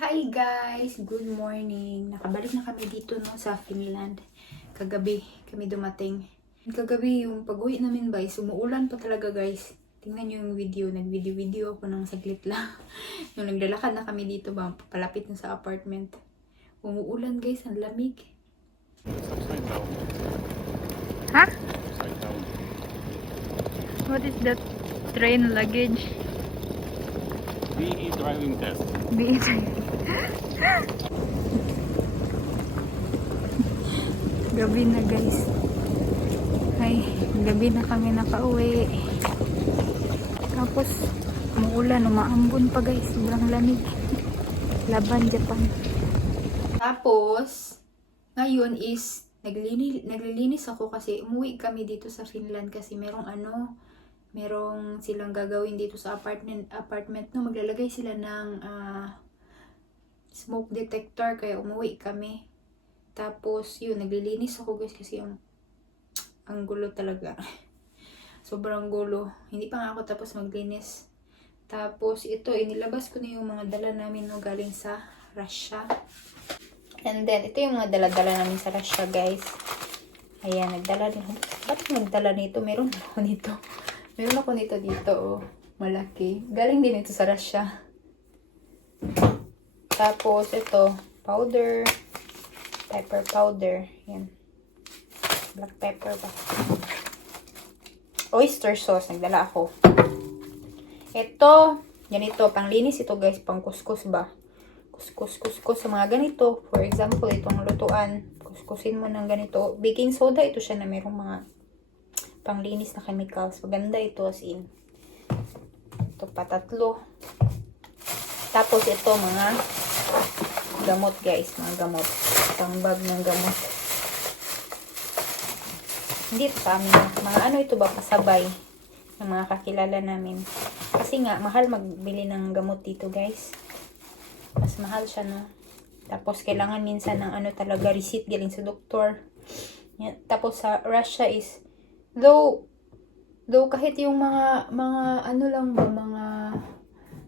Hi guys! Good morning! Nakabalik na kami dito no, sa Finland. Kagabi kami dumating. Kagabi yung pag-uwi namin guys, umuulan pa talaga guys. Tingnan nyo yung video, nag-video ako ng saglit lang. Yung naglalakad na kami dito ba, palapit na sa apartment. Umuulan guys, ang lamig. Upside down. Ha? Upside down. What is that train luggage? BE driving test. Gabi na guys. Ay, gabi na kami nakauwi. Tapos, umuulan, umaambon pa guys. Sobrang lamig. Laban, Japan. Tapos, ngayon is, naglilinis ako kasi umuwi kami dito sa Finland kasi merong silang gagawin dito sa apartment no, maglalagay sila ng smoke detector kaya umuwi kami. Tapos yun, naglilinis ako guys kasi ang gulo talaga. Sobrang gulo. Hindi pa nga ako tapos maglinis. Tapos ito, inilabas ko na yung mga dala namin no, galing sa Russia. And then ito yung mga dala-dala namin sa Russia guys. Ayan, nagdala din. Bakit nagdala nito? Meron ako nito. Meron ako nito dito, oh. Malaki. Galing din ito sa Russia. Tapos, ito. Powder. Pepper powder. Yan. Black pepper ba? Oyster sauce. Nagdala ako. Ito. Ganito. Panglinis ito, guys. Pang kuskus ba? Kuskus sa mga ganito. For example, itong lutuan. Kuskusin mo ng ganito. Baking soda. Ito siya na merong mga panglinis na chemicals. Maganda ito as in. Ito pa tatlo. Tapos ito mga gamot guys. Mga gamot. Pangbag ng gamot. Hindi ito sa amin. Mga ano ito ba? Pasabay. Ng mga kakilala namin. Kasi nga, mahal magbili ng gamot dito guys. Mas mahal siya no. Tapos kailangan minsan ng ano talaga receipt galing sa doktor. Yan. Tapos sa Russia is Though kahit yung mga ano lang ba,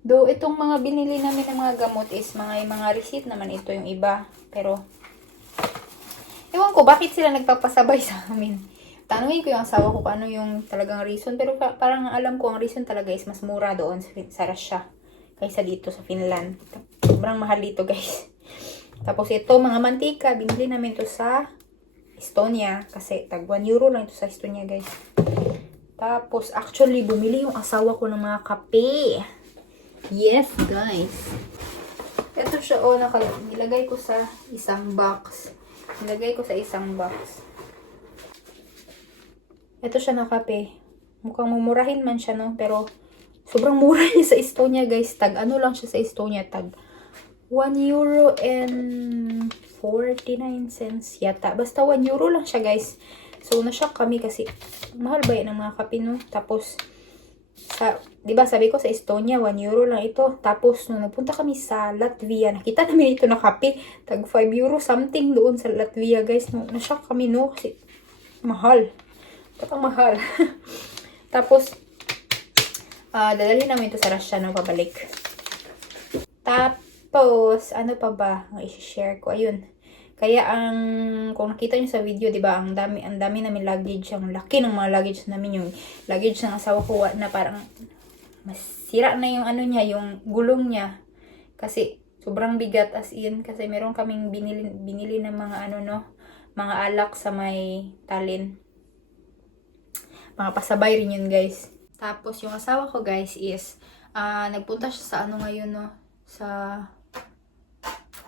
though itong mga binili namin ng mga gamot is mga receipt naman ito yung iba. Pero, ewan ko, bakit sila nagpapasabay sa amin? Tanungin ko yung asawa ko kung ano yung talagang reason. Pero parang alam ko, ang reason talaga is mas mura doon sa Russia kaysa dito sa Finland. Sobrang mahal dito guys. Tapos ito, mga mantika, binili namin to sa Estonia. Kasi tag 1 euro lang ito sa Estonia guys. Tapos actually bumili yung asawa ko ng mga kape. Yes guys. Ito siya nilagay ko sa isang box. Ito siya na kape. Mukhang mumurahin man siya no. Pero sobrang mura niya sa Estonia guys. Tag ano lang siya sa Estonia. Tag 1 euro and 49 cents yata. Basta 1 euro lang siya guys. So, na-shock kami kasi mahal ba yan ng mga kape no? Tapos, diba sabi ko sa Estonia, 1 euro lang ito. Tapos, nung napunta kami sa Latvia, nakita namin ito na kape. Tag 5 euro something doon sa Latvia guys. No, na-shock kami no? Kasi mahal. Patang mahal. Tapos, dadalhin namin ito sa Russia no? Pabalik. Tapos, ano pa ba ang i-share ko? Ayun. Kaya kung nakita nyo sa video, 'di ba, ang dami namin luggage, ang laki ng mga luggage namin, yung luggage ng asawa ko na parang masira na yung ano niya, yung gulong niya. Kasi sobrang bigat as in kasi meron kaming binili ng mga ano no, mga alak sa may Tallinn. Mga pasabay rin yun, guys. Tapos yung asawa ko, guys, is nagpunta siya sa ano ngayon no,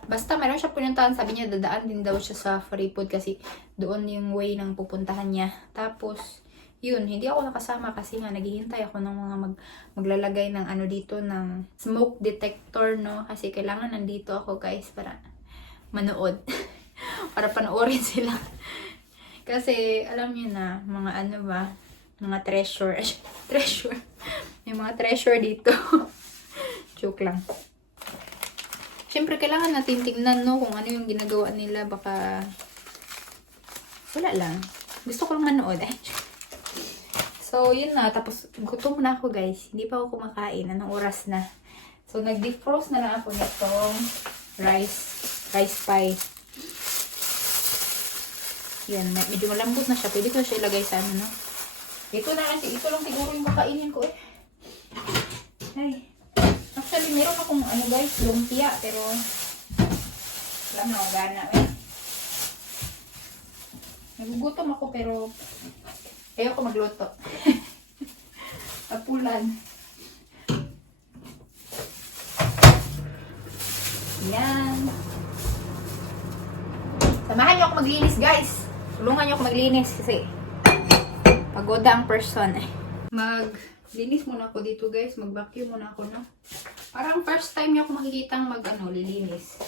basta meron siya pinuntahan, sabi niya dadaan din daw siya sa Freeport kasi doon yung way ng pupuntahan niya. Tapos, yun, hindi ako nakasama kasi nga naghihintay ako ng mga maglalagay ng ano dito, ng smoke detector, no? Kasi kailangan nandito ako guys para manood. Para panoorin sila. Kasi, alam niyo na, mga ano ba, mga treasure. Yung mga treasure dito. Joke lang. Siyempre, kailangan natin tignan, no, kung ano yung ginagawa nila. Baka, wala lang. Gusto ko lang manood. So, yun na. Tapos, gutom na ako, guys. Hindi pa ako kumakain. Anong oras na? So, nag-defrost na lang ako nitong rice pie. Yan, medyo malambot na siya. Pwede ko siya ilagay sa ano, no? Ito lang siguro yung kakainin ko eh. Ay. Actually, meron akong ano guys, lumpia, pero wala na ako gana eh. Nagugutom ako pero ayaw ko magluto. Apulan. Yan. Samahan niyo ako maglinis guys. Tulungan niyo ako maglinis kasi pagoda ang person eh. Maglinis muna ako dito guys. Mag-vacuum muna ako, no? Parang first time niyo ako makikitang lilinis.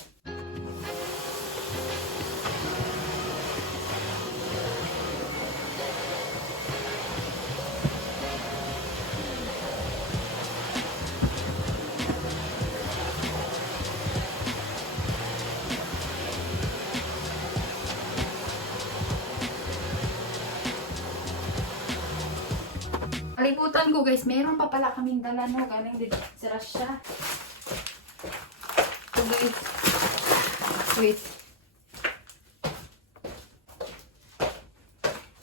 Kalimutan ko guys, meron pa pala kaming dala, no? Galing dito sa Russia. So guys, wait.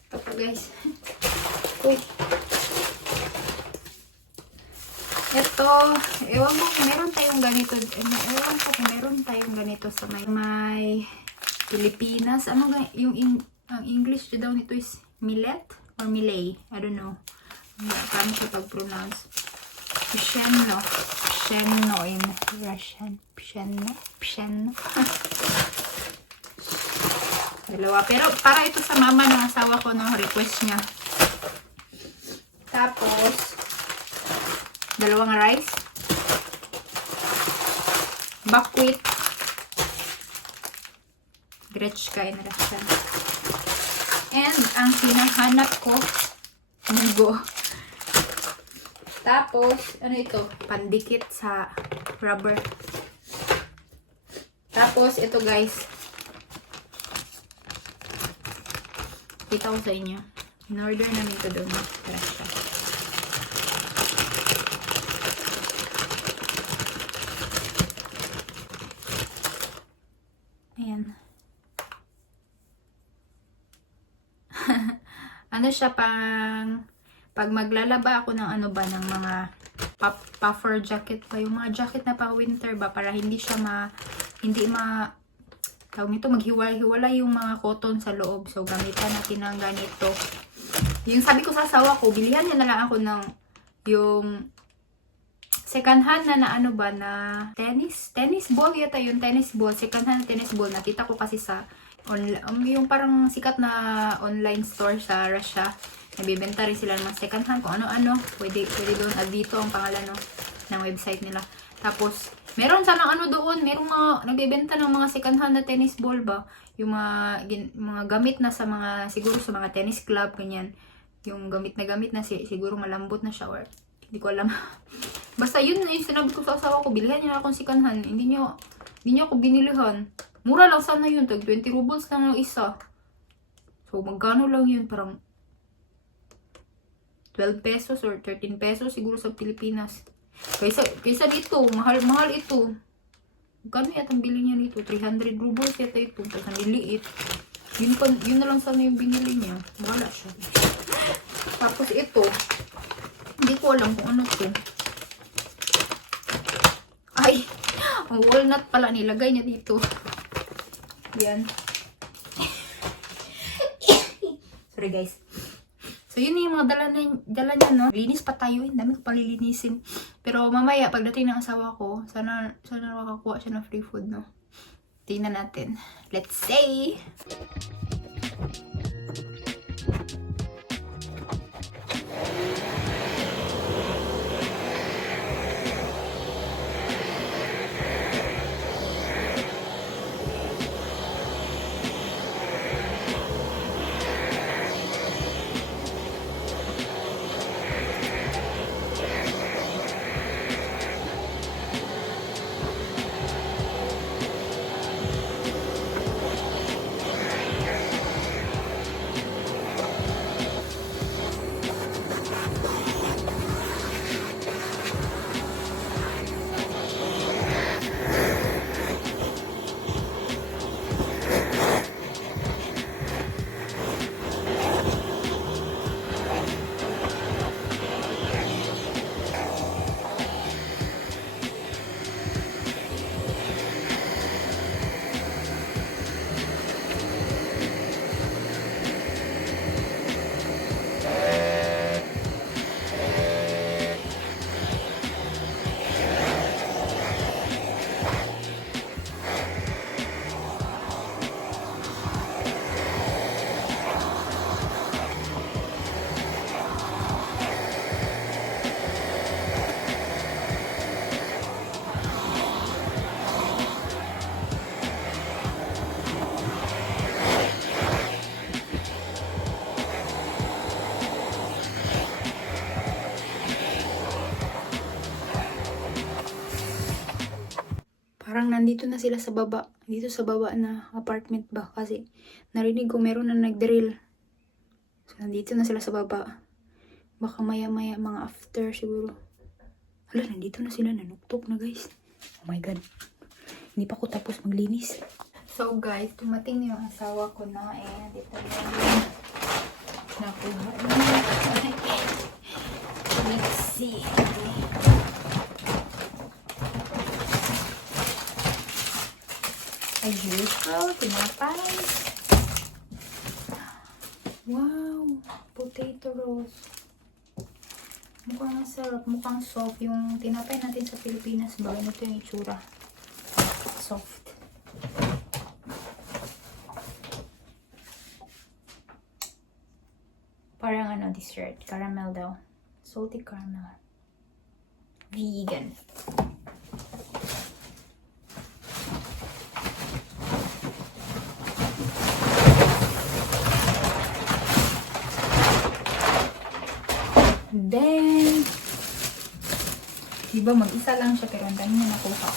Ito pa guys. Wait. Ito, ewan ko kung meron tayong ganito. Ewan ko kung meron tayong ganito sa may Pilipinas. Ano nga, ang English daw nito is millet or millet. I don't know. Paano siya pag-pronounce? Psheno. Psheno in Russian. Psheno. Dalawa. Pero para ito sa mama ng asawa ko, no, request niya. Tapos, dalawang rice. Buckwheat. Gretchka in Russian. And, ang hinahanap ko, munggo. Tapos, ano ito? Pandikit sa rubber. Tapos, ito guys. Kita ko sa inyo. In-order namin ito doon. Russia. Ayan. Ano siya pag maglalaba ako ng ano ba, ng mga puffer jacket pa, yung mga jacket na pang winter ba, para hindi siya tawag nito, maghiwalay yung mga cotton sa loob. So, gamitan natin ng ganito. Yung sabi ko sa asawa ko, bilihan niya na lang ako ng yung second hand na ano ba, na tennis ball yata yun, tennis ball, second hand tennis ball. Nakita ko kasi sa yung parang sikat na online store sa Russia. Nagbibenta rin sila ng mga second hand kung ano-ano. Pwede doon. Dito ang pangalan, no, ng website nila. Tapos, meron sanang ano doon. Merong mga nagbibenta ng mga second hand na tennis ball ba. Yung mga gamit na sa mga, siguro sa mga tennis club, ganyan. Yung gamit na siguro malambot na siya or hindi ko alam. Basta yun na yung sinabi ko sa asawa ko. Bilihan niya akong second hand. Hindi niyo ako binilihan. Mura lang sana yun. Tag 20 rubles lang yung isa. So, magkano lang yun? Parang 12 pesos or 13 pesos siguro sa Pilipinas. Kaysa dito, mahal ito. Magkano yata ang bili niya dito? 300 rubles yata ito. Tapos ang liliit. Yun na lang sana yung binili niya. Wala siya. Tapos ito, hindi ko alam kung ano to. Ay, ang walnut pala nilagay niya dito. Yan. Sorry guys. So, yun yung mga dala niya, no? Linis pa tayo. Dami ko palilinisin. Pero mamaya, pagdating ng asawa ko, sana makakuha siya ng free food, no? Tingnan natin. Let's say! Parang nandito na sila sa baba. Dito sa baba na apartment ba? Kasi narinig ko meron na nag-drill. So, nandito na sila sa baba. Baka maya-maya, mga after siguro. Hala, nandito na sila. Nanuktok na, guys. Oh my God. Hindi pa ko tapos maglinis. So, guys, tumating na yung asawa ko na. Dito na yung nakuha niya. Let's see. As usual, tinapay. Wow, potato rolls. Mukhang masarap, mukhang soft. Yung tinapay natin sa Pilipinas ba, ganito yung itsura. Soft. Parang ano, dessert. Caramel daw. Salty caramel. Vegan. Then, diba mag-isa lang siya pero ang dami na nakuha.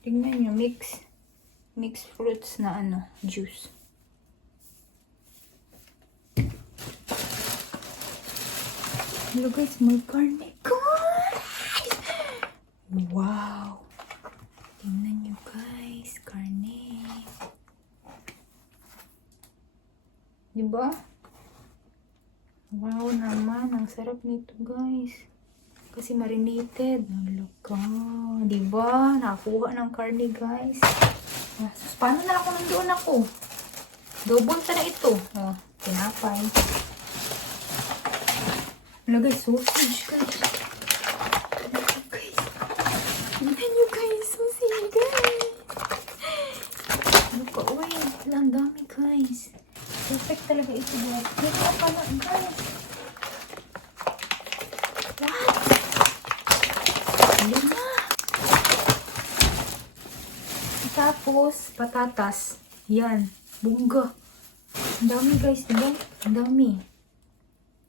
Tingnan nyo, mix fruits na ano, juice. Hello guys, may karne. Guys! Wow! Tingnan nyo guys, karne. Diba? Wow naman. Ang sarap nito, guys. Kasi marinated. Nalaka. Diba? Nakakuha ng karne, guys. So, paano na ako nandoon ako? Double ta na ito. Oh, tinapay. Wala, guys. Sausage, guys. Tignan nyo, guys. Sausage, guys. Ano pa? Uy, ang dami, guys. Perfect talaga ito, guys. Dito na pala, guys. What? Lima. Tapos, patatas. Yan. Bungga. Ang dami, guys. Diba? Ang dami.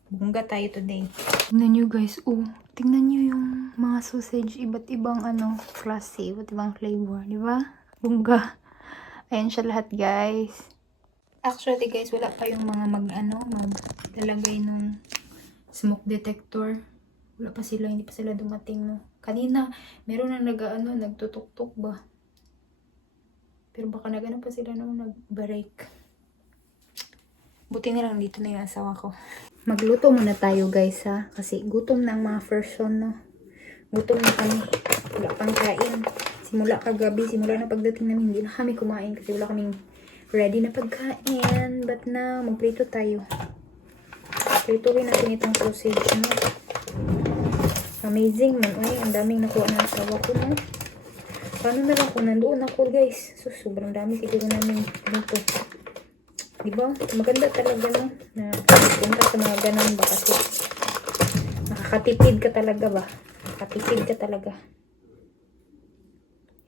Bungga tayo today. Tingnan nyo, guys. Oh, tingnan nyo yung mga sausage. Iba't ibang, ano, klase. Iba't ibang flavor. Diba? Bungga. Ayan siya lahat, guys. Actually guys, wala pa yung mga maglalagay nung smoke detector. Wala pa sila, hindi pa sila dumating no. Kanina, meron na nagtutok-tok ba. Pero baka nagano pa sila nung nag-break. Buti na lang dito na yung asawa ko. Magluto muna tayo guys ha. Kasi gutom na ang mga person no. Gutom na kami. Wala pang kain. Simula kagabi, simula na pagdating namin, hindi na kami kumain kasi wala kaming ready na pagkain. But now, magprito tayo. Prituhin natin itong sausage. No? Amazing man. Uy, ang daming nakuha ng asawa ko. No? Paano na lang kung nandoon ako guys? So, sobrang dami siguro namin dito. Diba? Maganda talaga no? Na punta sa mga ganun ba? Kasi nakakatipid ka talaga ba? Nakakatipid ka talaga.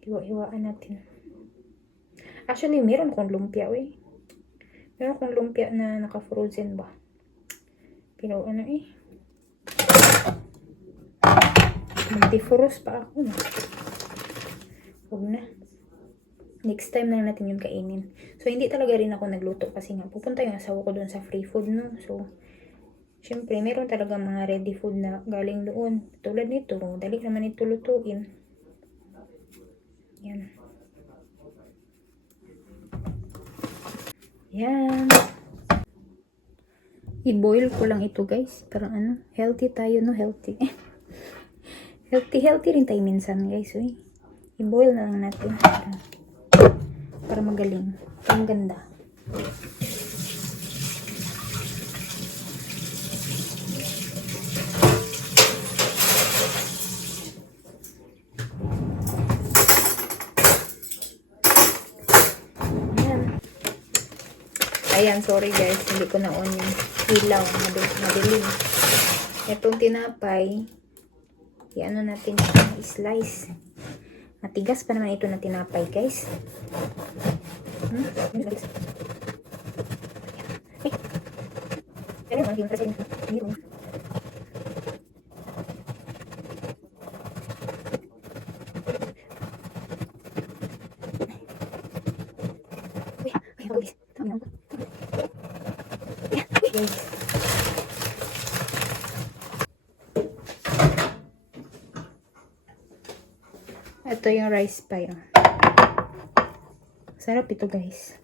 Hiwa-hiwaan natin. Actually, meron akong lumpia, wey. Meron akong lumpia na naka-frozen ba. Pero ano eh. Mag-defrost pa ako na. Huwag na. Next time na natin yung kainin. So, hindi talaga rin ako nagluto kasi nga pupunta yung asawa ko doon sa free food, no? So, syempre, meron talaga mga ready food na galing doon. Tulad nito, dali naman ito lutuin. Yan. Yan. I-boil ko lang ito, guys. Parang ano, healthy tayo, no? Healthy. Healthy rin tayo minsan, guys. I-boil na lang natin. Para magaling. Ang ganda. Ayan, sorry guys, hindi ko na-on yung ilaw, madilim. Itong tinapay, i-ano natin siya, i-slice. Matigas pa naman ito na tinapay, guys. guys. Ito yung rice pie. Oh. Sarap ito guys.